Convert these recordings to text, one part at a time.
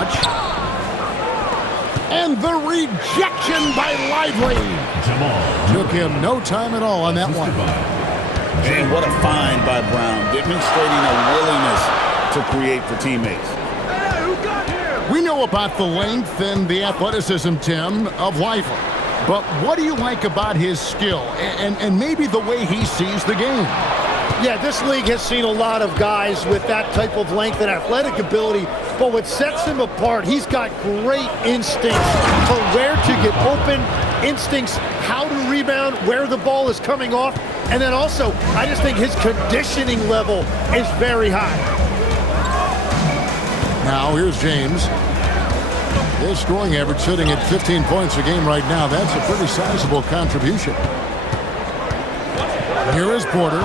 watch. And the rejection by Lively. Took him no time at all on that one. And what a find by Brown, demonstrating a willingness to create for teammates. We know about the length and the athleticism, Tim, of Lively. But what do you like about his skill and maybe the way he sees the game? Yeah, this league has seen a lot of guys with that type of length and athletic ability, but what sets him apart, he's got great instincts for where to get open, instincts how to rebound, where the ball is coming off, and then also, I just think his conditioning level is very high. Now, here's James. His scoring average sitting at 15 points a game right now. That's a pretty sizable contribution. Here is Porter.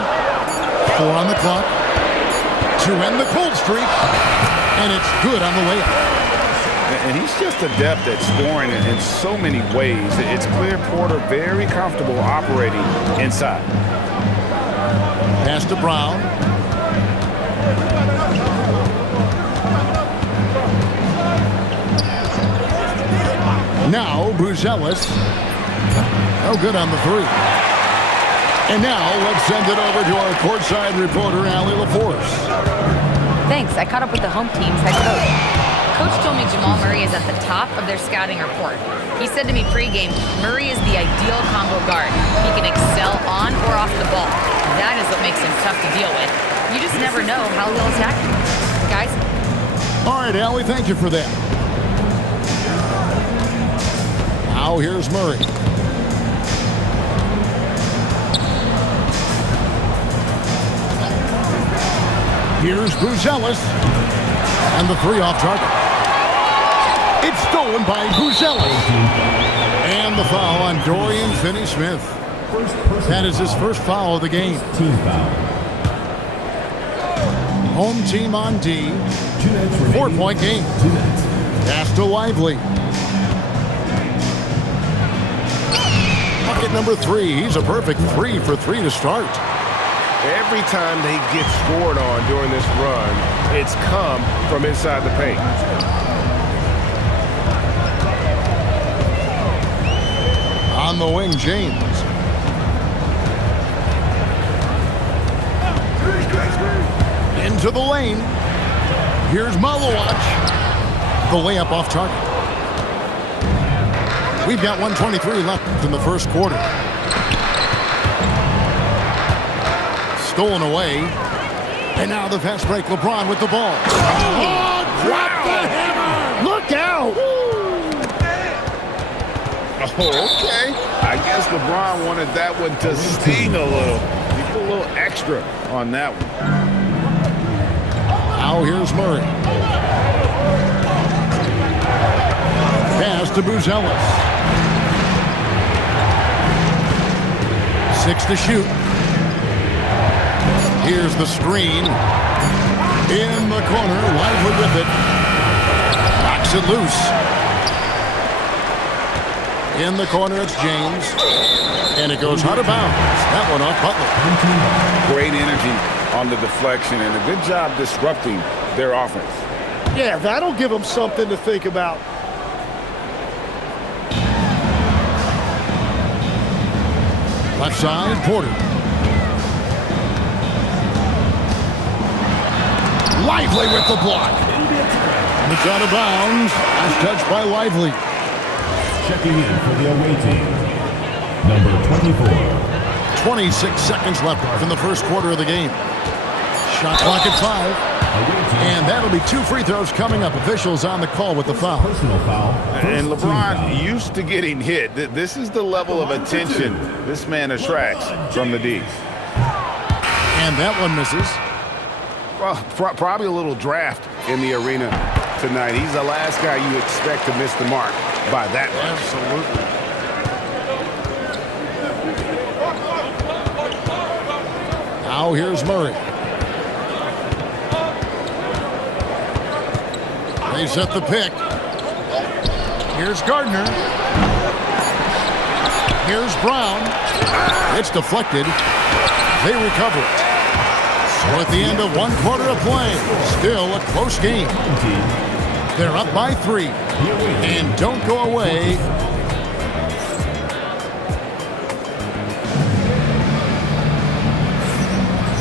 4 on the clock to end the cold streak, and it's good on the layup. And he's just adept at scoring in so many ways. It's clear Porter very comfortable operating inside. Pass to Brown. Now Buzelis. No good on the three. And now let's send it over to our courtside reporter, Allie LaForce. Thanks. I caught up with the home team's head coach. Coach told me Jamal Murray is at the top of their scouting report. He said to me pregame, Murray is the ideal combo guard. He can excel on or off the ball. That is what makes him tough to deal with. You just never know how he'll attack you. Guys? All right, Allie, thank you for that. Now here's Murray. Here's Buzelis. And the three off target. It's stolen by Buzelis. And the foul on Dorian Finney-Smith. That is his first foul of the game. Team foul. Home team on D. 4-point game. Pass to Lively. Bucket number 3. He's a perfect 3 for 3 to start. Every time they get scored on during this run, it's come from inside the paint. On the wing, James. Into the lane. Here's Malowacz. The layup off target. We've got 1:23 left in the first quarter. Stolen away. And now the fast break. LeBron with the ball. Oh, drop the hammer! Look out! Oh, okay. I guess LeBron wanted that one to sting a little. He put a little extra on that one. Now here's Murray. Pass to Buzelis. 6 to shoot. Here's the screen. In the corner, Lively with it. Knocks it loose. In the corner, it's James. And it goes out of bounds. That one off Butler. Great energy on the deflection and a good job disrupting their offense. Yeah, that'll give them something to think about. Left side, Porter. Lively with the block. And it's out of bounds. Last touch by Lively. Checking in for the away team, number 24. 26 seconds left in the first quarter of the game. Shot clock at 5. And that'll be 2 free throws coming up. Officials on the call with the foul. Personal foul. And LeBron used to getting hit. This is the level of attention this man attracts from the D. And that one misses. Well, probably a little draft in the arena tonight. He's the last guy you expect to miss the mark by that much. Absolutely. Now here's Murray. They set the pick. Here's Gardner. Here's Brown. It's deflected. They recover it. So at the end of 1 quarter of play, still a close game. They're up by 3. And don't go away.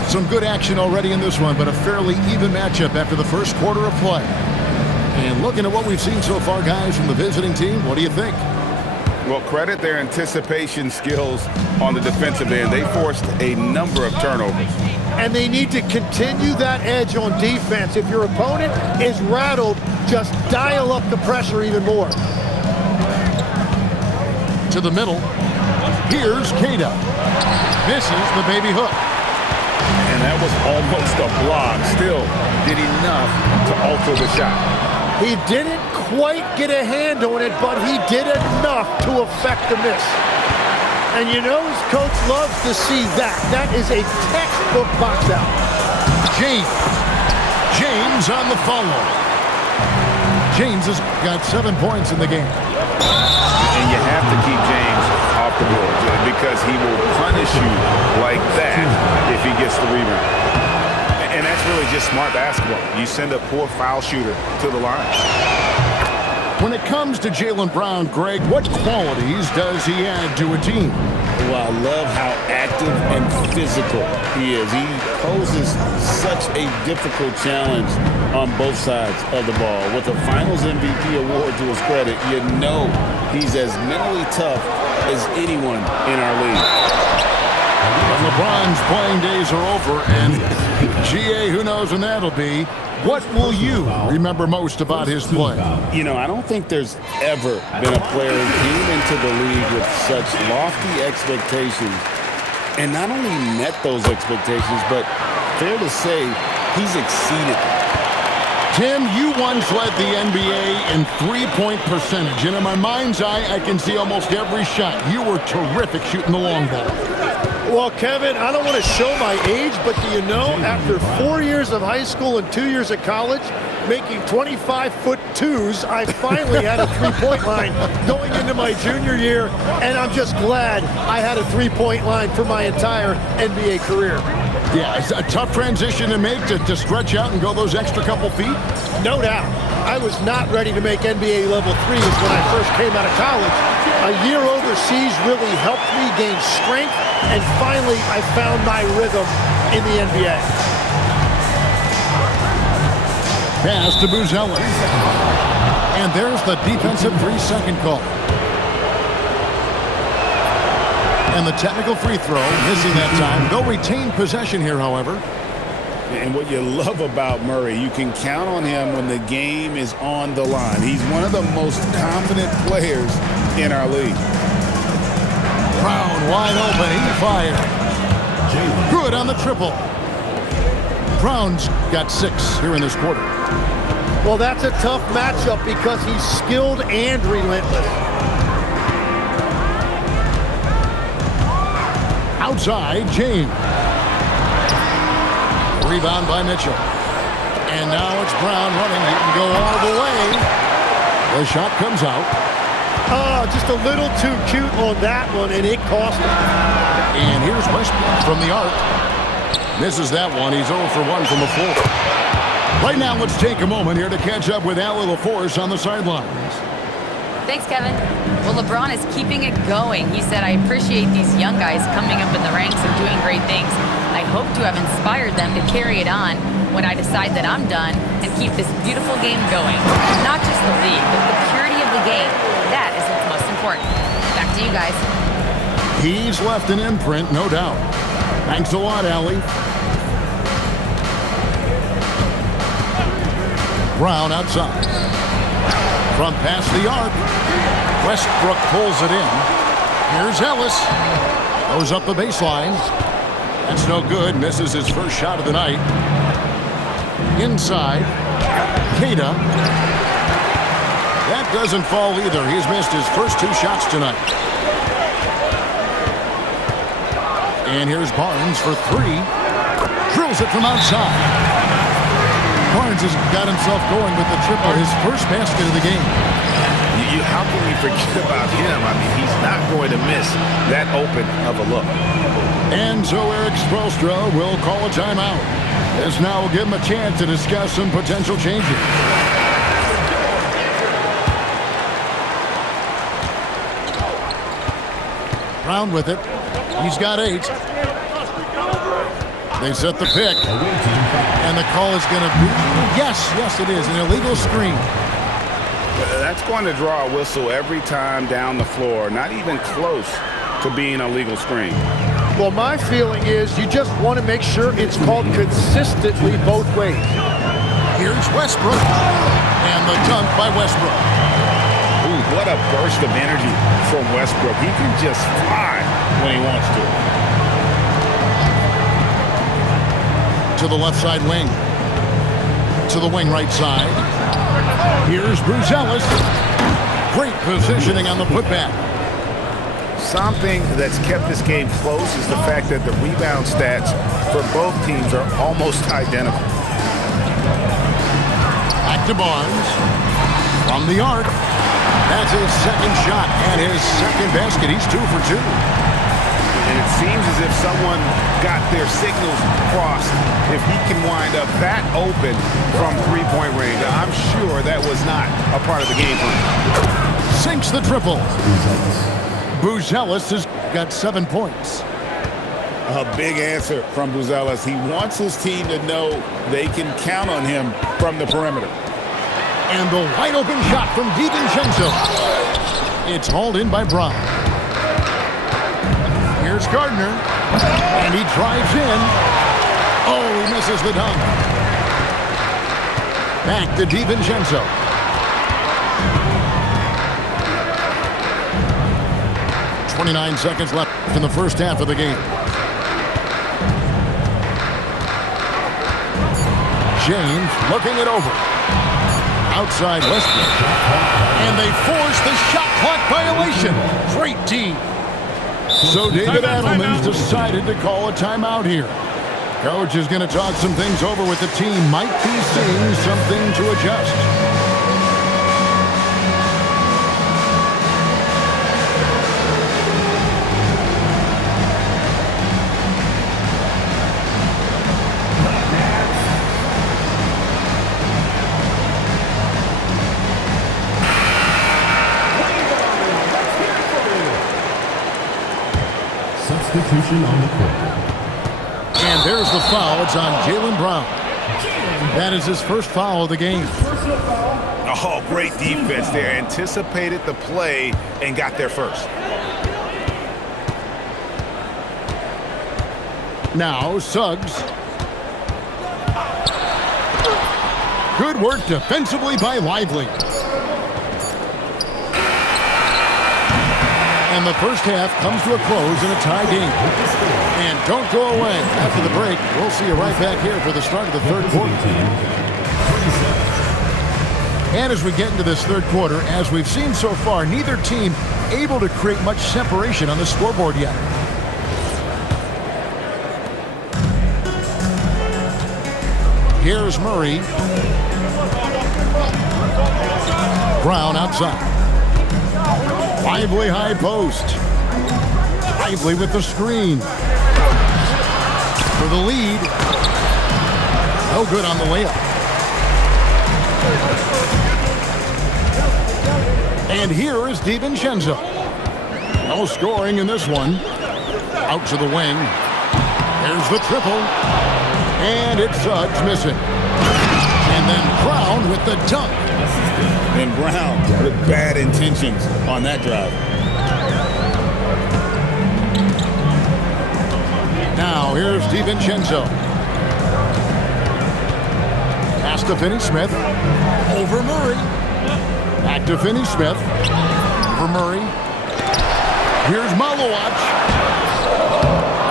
Some good action already in this one, but a fairly even matchup after the first quarter of play. And looking at what we've seen so far, guys, from the visiting team, what do you think? Well, credit their anticipation skills on the defensive end. They forced a number of turnovers. And they need to continue that edge on defense. If your opponent is rattled, just dial up the pressure even more. To the middle. Here's Cada. Misses the baby hook. And that was almost a block. Still did enough to alter the shot. He didn't quite get a hand on it, but he did enough to affect the miss. And you know his coach loves to see that. That is a textbook box out. James on the follow. James has got 7 points in the game. And you have to keep James off the board because he will punish you like that if he gets the rebound. And that's really just smart basketball. You send a poor foul shooter to the line. When it comes to Jaylen Brown, Greg, what qualities does he add to a team? Well, I love how active and physical he is. He poses such a difficult challenge on both sides of the ball. With a Finals MVP award to his credit, you know he's as mentally tough as anyone in our league. Well, LeBron's playing days are over, and GA, who knows when that'll be. What will you remember most about his play? You know, I don't think there's ever been a player who came into the league with such lofty expectations and not only met those expectations, but fair to say, he's exceeded them. Tim, you once led the NBA in three-point percentage, and in my mind's eye, I can see almost every shot. You were terrific shooting the long ball. Well, Kevin, I don't want to show my age, but do you know, after 4 years of high school and 2 years of college, making 25-foot-2s, I finally had a three-point line going into my junior year, and I'm just glad I had a three-point line for my entire NBA career. Yeah, it's a tough transition to make to stretch out and go those extra couple feet. No doubt. I was not ready to make NBA level threes when I first came out of college. A year overseas really helped me gain strength, and finally I found my rhythm in the NBA. Pass to Buzella. And there's the defensive 3-second call. And the technical free throw, missing that time. They'll retain possession here, however. And what you love about Murray, you can count on him when the game is on the line. He's one of the most confident players in our league. Brown wide open, he fired. Good on the triple. Brown's got 6 here in this quarter. Well, that's a tough matchup because he's skilled and relentless. Outside, James. Rebound by Mitchell. And now it's Brown running. He can go all the way. The shot comes out. Just a little too cute on that one, and it cost him. And here's Westbrook from the arc. Misses that one. He's 0 for 1 from the floor. Right now, let's take a moment here to catch up with Allie LaForce on the sidelines. Thanks, Kevin. Well, LeBron is keeping it going. He said, I appreciate these young guys coming up in the ranks and doing great things. I hope to have inspired them to carry it on when I decide that I'm done and keep this beautiful game going. Not just the league, but the purity of the game. That is what's most important. Back to you guys. He's left an imprint, no doubt. Thanks a lot, Allie. Brown outside. From past the arc. Westbrook pulls it in. Here's Ellis. Goes up the baseline. That's no good. Misses his first shot of the night. Inside. Cada. That doesn't fall either. He's missed his first 2 shots tonight. And here's Barnes for 3. Drills it from outside. Barnes has got himself going with the triple, his first basket of the game. How can we forget about him? I mean, he's not going to miss that open of a look. And so Eric Spoelstra will call a timeout. This now will give him a chance to discuss some potential changes. Brown with it. He's got 8. They set the pick. And the call is going to be, yes, it is, an illegal screen. That's going to draw a whistle every time down the floor. Not even close to being a legal screen. Well, my feeling is you just want to make sure it's called consistently both ways. Here's Westbrook. And the dunk by Westbrook. Ooh, what a burst of energy from Westbrook. He can just fly when he wants to. To the left side wing. To the wing right side. Here's Bruzelis. Great positioning on the putback. Something that's kept this game close is the fact that the rebound stats for both teams are almost identical. Back to Barnes. From the arc. That's his second shot and his second basket. He's 2 for 2. And it seems as if someone got their signals crossed. If he can wind up that open from three-point range, I'm sure that was not a part of the game plan. Sinks the triple. Bruzelis has got 7 points. A big answer from Bruzelis. He wants his team to know they can count on him from the perimeter. And the wide open shot from DiVincenzo. It's hauled in by Brown. Here's Gardner. And he drives in. Oh, he misses the dunk. Back to DiVincenzo. .29 seconds left in the first half of the game. James looking it over. Outside Westbrook. And they force the shot clock violation. Great team. So David Adelman's decided to call a timeout here. Coach is going to talk some things over with the team. Might be seeing something to adjust. Substitution on the court. And there's the foul. It's on Jaylen Brown. That is his first foul of the game. Oh, great defense there. Anticipated the play and got there first. Now, Suggs. Good work defensively by Lively. And the first half comes to a close in a tie game. And don't go away. After the break, we'll see you right back here for the start of the third quarter. And as we get into this third quarter, as we've seen so far, neither team able to create much separation on the scoreboard yet. Here's Murray. Brown outside. Lively high post. Lively with the screen. For the lead. No good on the layup. And here is DiVincenzo. No scoring in this one. Out to the wing. There's the triple. And it's Suggs missing. And then Brown with the dunk. And Brown with bad intentions on that drive. Now here's DiVincenzo. Pass to Finney-Smith. Over Murray. Back to Finney-Smith. Over Murray. Here's Malowacz.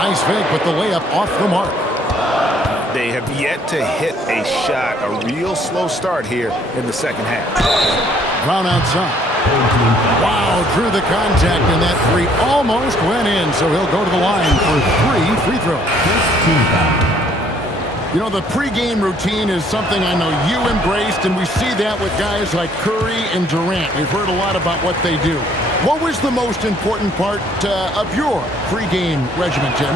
Nice fake with the layup off the mark. They have yet to hit a shot, a real slow start here in the second half. Brown outside. Wow, drew the contact, and that three almost went in, so he'll go to the line for 3 free throws. You know, the pregame routine is something I know you embraced, and we see that with guys like Curry and Durant. We've heard a lot about what they do. What was the most important part of your pregame regimen, Tim?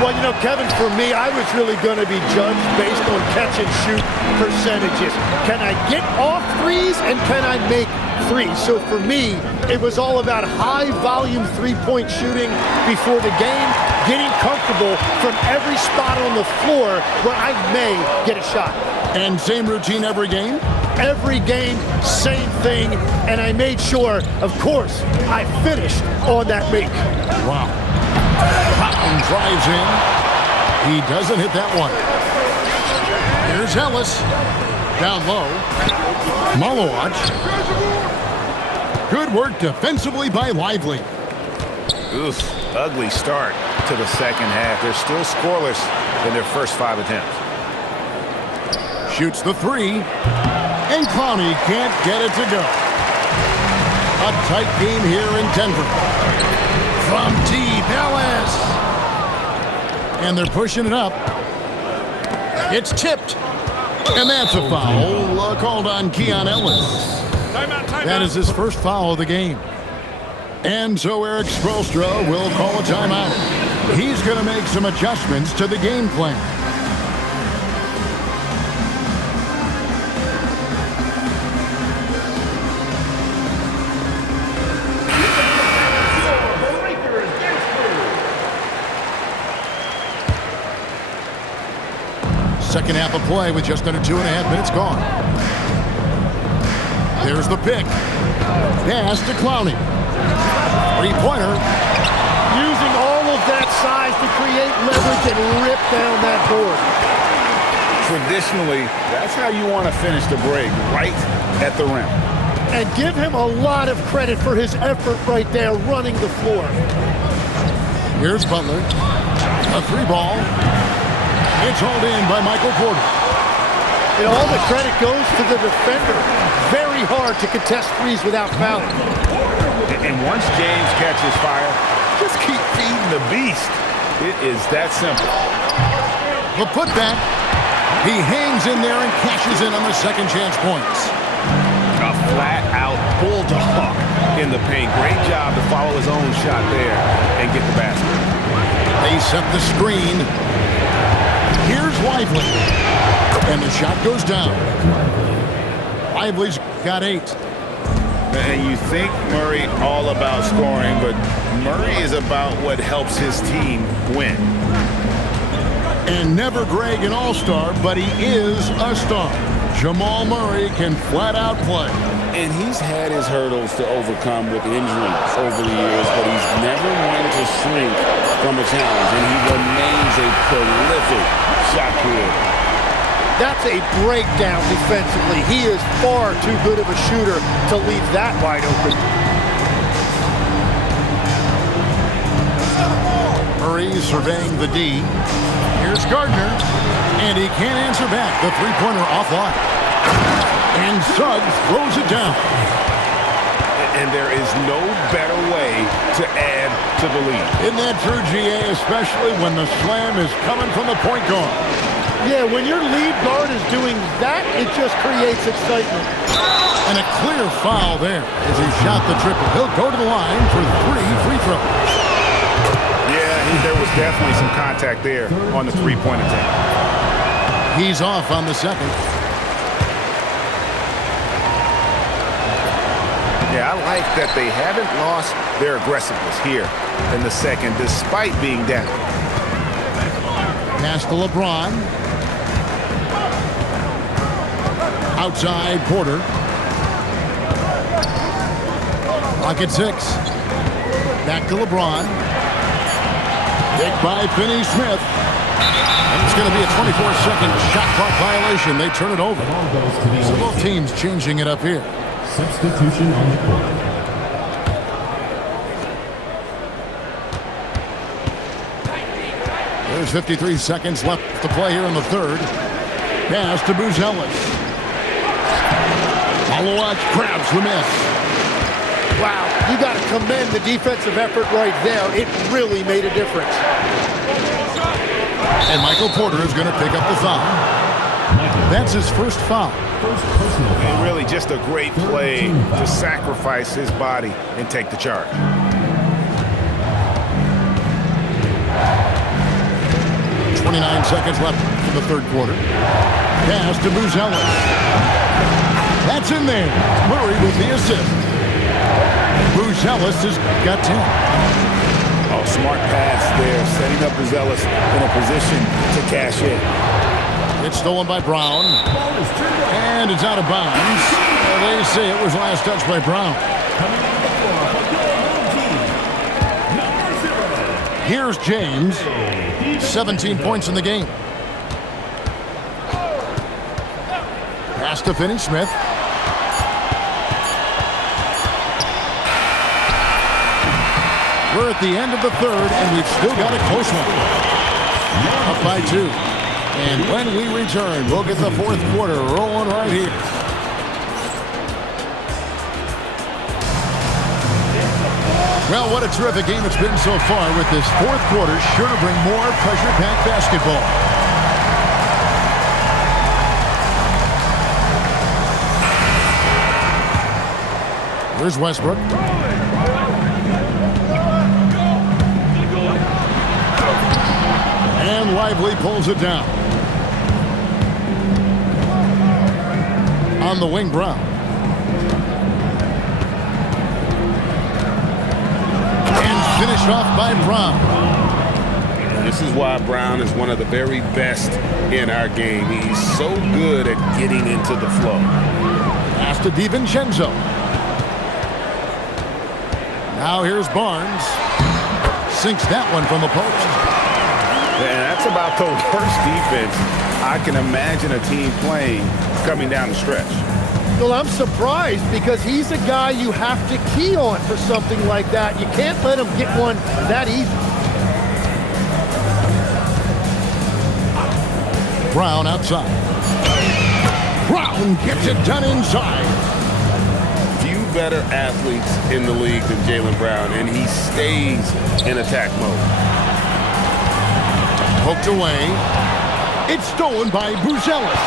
Well, you know, Kevin, for me, I was really going to be judged based on catch-and-shoot percentages. Can I get off threes and can I make threes? So for me, It was all about high-volume three-point shooting before the game, getting comfortable from every spot on the floor where I may get a shot. And same routine every game? Every game, same thing, and I made sure, of course, I finished on that make. Wow. Brown drives in. He doesn't hit that one. Here's Ellis. Down low. Malowacz. Good work defensively by Lively. Oof, ugly start to the second half. They're still scoreless in their first 5 attempts. Shoots the three. And Clowney can't get it to go. A tight game here in Denver. From deep, Ellis. And they're pushing it up. It's tipped. And that's a foul called on Keon Ellis. That is his first foul of the game. And so Eric Spoelstra will call a timeout. He's going to make some adjustments to the game plan. Second half of play with just under 2.5 minutes gone. There's the pick. Pass to Clowney. Three-pointer. Using all of that size to create leverage and rip down that board. Traditionally, that's how you want to finish the break, right at the rim. And give him a lot of credit for his effort right there running the floor. Here's Butler. A three ball. It's hauled in by Michael Porter. And all the credit goes to the defender. Very hard to contest threes without fouling. And once James catches fire, just keep feeding the beast. It is that simple. The putback. He hangs in there and cashes in on the second chance points. A flat-out bulldog in the paint. Great job to follow his own shot there and get the basket. They set the screen. Here's Lively. And the shot goes down. Lively's got 8. And you think Murray all about scoring, but Murray is about what helps his team win. And never Greg an all-star, but he is a star. Jamal Murray can flat out play. And he's had his hurdles to overcome with injuries over the years, but he's never one to shrink from a challenge, and he remains a prolific shot creator. That's a breakdown defensively. He is far too good of a shooter to leave that wide open. Murray surveying the D. Here's Gardner. And he can't answer back. The three-pointer offline. And Suggs throws it down. And there is no better way to add to the lead. Isn't that true, GA? Especially when the slam is coming from the point guard. Yeah, when your lead guard is doing that, it just creates excitement. And a clear foul there as he shot the triple. He'll go to the line for 3 free throws. Yeah, there was definitely some contact there on the three-point attempt. He's off on the second. Yeah, I like that they haven't lost their aggressiveness here in the second, despite being down. Pass to LeBron. Outside, Porter. Clock at 6. Back to LeBron. Pick by Finney-Smith. And it's going to be a 24-second shot clock violation. They turn it over. So both teams changing it up here. Substitution on the court. There's 53 seconds left to play here in the third. Pass to Buzelis. Malowacz grabs the miss. Wow, you got to commend the defensive effort right there. It really made a difference. And Michael Porter is going to pick up the foul. That's his first foul. And really just a great play to sacrifice his body and take the charge. .29 seconds left for the third quarter. Pass to Buzelis. That's in there. Murray with the assist. Ellis has got 10. Oh, smart pass there, setting up Ellis in a position to cash in. It's stolen by Brown. And it's out of bounds. They say it was last touched by Brown. Here's James. 17 points in the game. Pass to Finney Smith. We're at the end of the third, and we've still got a close one. Up by 2. And when we return, we'll get the fourth quarter rolling right here. Well, what a terrific game it's been so far, with this fourth quarter sure to bring more pressure-packed basketball. Here's Westbrook. And Lively pulls it down. On the wing, Brown. And finished off by Brown. This is why Brown is one of the very best in our game. He's so good at getting into the flow. Pass to DiVincenzo. Now here's Barnes. Sinks that one from the post. And that's about the worst defense I can imagine a team playing coming down the stretch. Well, I'm surprised because he's a guy you have to key on for something like that. You can't let him get one that easy. Brown outside. Brown gets it done inside. Few better athletes in the league than Jaylen Brown, and he stays in attack mode. Poked away. It's stolen by Buzelis.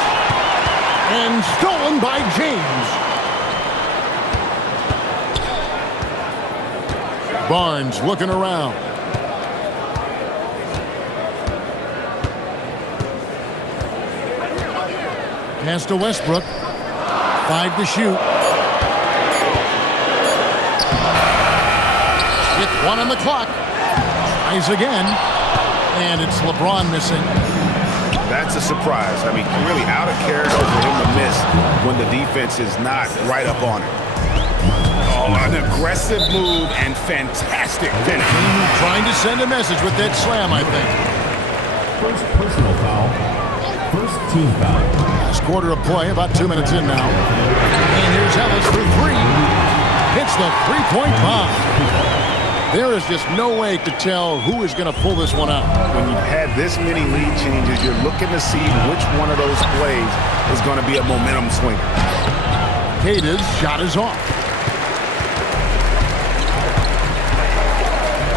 And stolen by James. Barnes looking around. Pass to Westbrook. 5 to shoot. With 1 on the clock. Tries again. And it's LeBron missing. That's a surprise. I mean, really out of character for him to miss when the defense is not right up on it. Oh, an aggressive move and fantastic finish. Trying to send a message with that slam, I think. First personal foul. First team foul. Last quarter of play, about 2 minutes in now. And here's Ellis for 3. Hits the three-point bomb. There is just no way to tell who is going to pull this one out. When you've had this many lead changes, you're looking to see which one of those plays is going to be a momentum swinger. Kata's shot is off.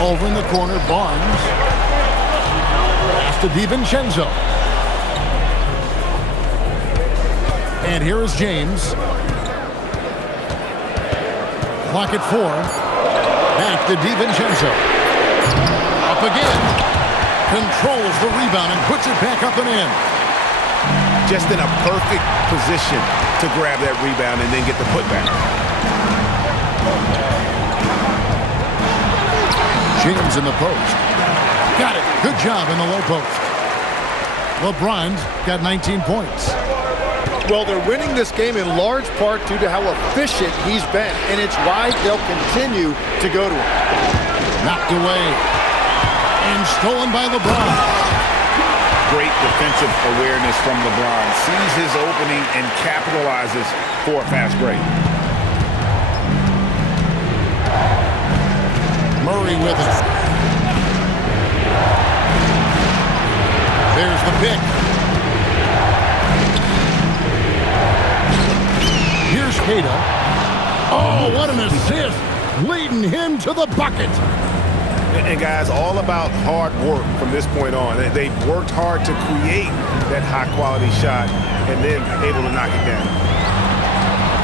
Over in the corner, Barnes. Pass to DiVincenzo. And here is James. Clock at 4. Back to DiVincenzo. Up again. Controls the rebound and puts it back up and in. Just in a perfect position to grab that rebound and then get the putback. James in the post. Got it. Good job in the low post. LeBron's got 19 points. Well, they're winning this game in large part due to how efficient he's been, and it's why they'll continue to go to him. Knocked away. And stolen by LeBron. Great defensive awareness from LeBron. Sees his opening and capitalizes for a fast break. Murray with it. There's the pick. Here's Kata. Oh, what an assist. Leading him to the bucket. And guys, all about hard work from this point on. They've worked hard to create that high-quality shot and then able to knock it down.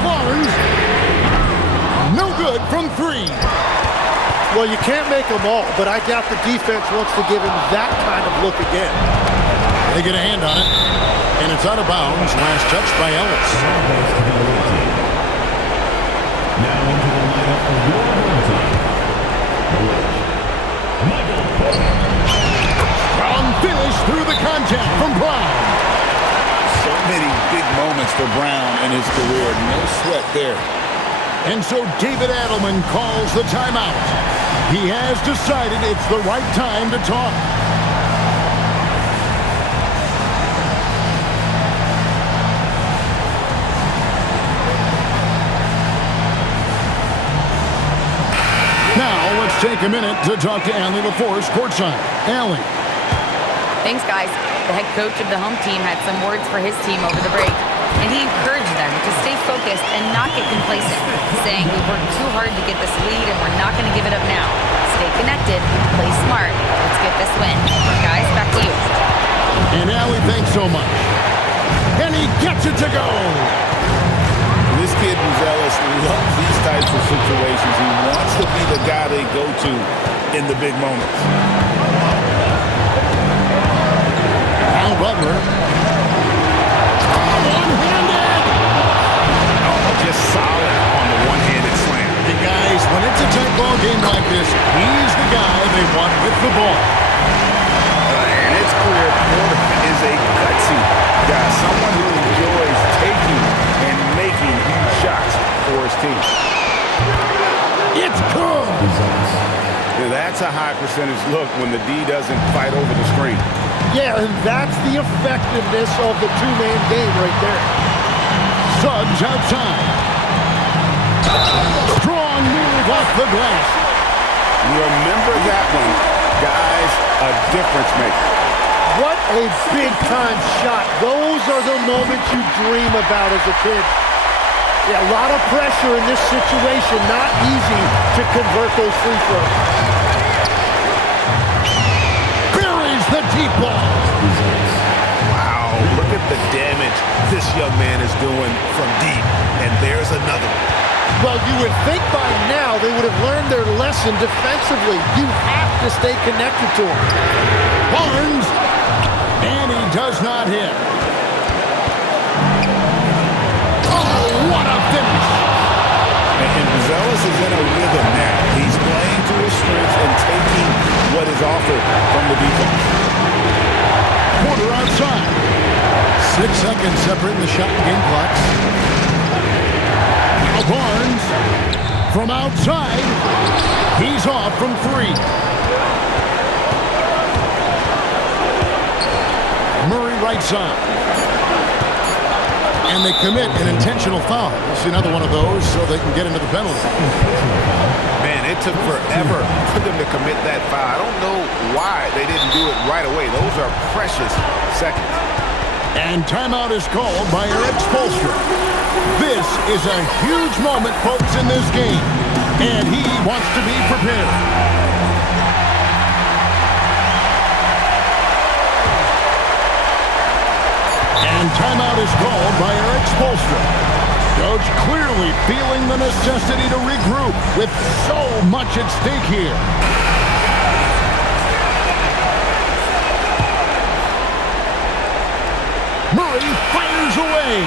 Barnes. No good from 3. Well, you can't make them all, but I doubt the defense wants to give him that kind of look again. They get a hand on it, and it's out of bounds. Last touch by Ellis. Now into the lineup for your through the contact from Brown. So many big moments for Brown in his career. No sweat there. And so David Adelman calls the timeout. He has decided it's the right time to talk. Now let's take a minute to talk to Allie LaForce courtside. Allie. Thanks, guys. The head coach of the home team had some words for his team over the break, and he encouraged them to stay focused and not get complacent, saying we worked too hard to get this lead and we're not going to give it up now. Stay connected, play smart. Let's get this win. Guys, back to you. And Allie, thanks so much. And he gets it to go. This kid, Buzelis, loves these types of situations. He wants to be the guy they go to in the big moments. Al Butler. One-handed. Oh, just solid on the one-handed slam. Hey, guys, when it's a tight ball game like this, he's the guy they want with the ball. And it's clear Porter is a gutsy guy, someone who enjoys taking and making huge shots for his team. It's good. That's a high percentage look when the D doesn't fight over the screen. Yeah, and that's the effectiveness of the two-man game right there. Suggs outside. Strong move off the glass. Remember that one. Guys, a difference maker. What a big-time shot. Those are the moments you dream about as a kid. Yeah, a lot of pressure in this situation. Not easy to convert those free throws. Buries the deep ball. Wow, look at the damage this young man is doing from deep. And there's another one. Well, you would think by now they would have learned their lesson defensively. You have to stay connected to him. Barnes. And he does not hit. Oh, what a finish. And Buzelis is in a rhythm now. He's playing to his strengths and taking what is offered from the defense. Porter outside. 6 seconds separating the shot and game clocks. Now Barnes from outside. He's off from 3. Murray right side. And they commit an intentional foul. We'll see another one of those so they can get into the penalty. Man, it took forever for them to commit that foul. I don't know why they didn't do it right away. Those are precious seconds. And timeout is called by Eric Spoelstra. This is a huge moment, folks, in this game. And he wants to be prepared. And timeout is called by Eric Spoelstra. Coach clearly feeling the necessity to regroup with so much at stake here. Murray fires away.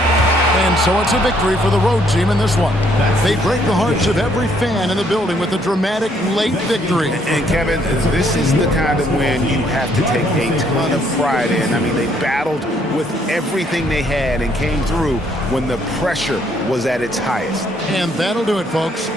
And so it's a victory for the road team in this one. They break the hearts of every fan in the building with a dramatic late victory. And Kevin, this is the kind of win you have to take a ton of pride in. I mean, they battled with everything they had and came through when the pressure was at its highest. And that'll do it, folks.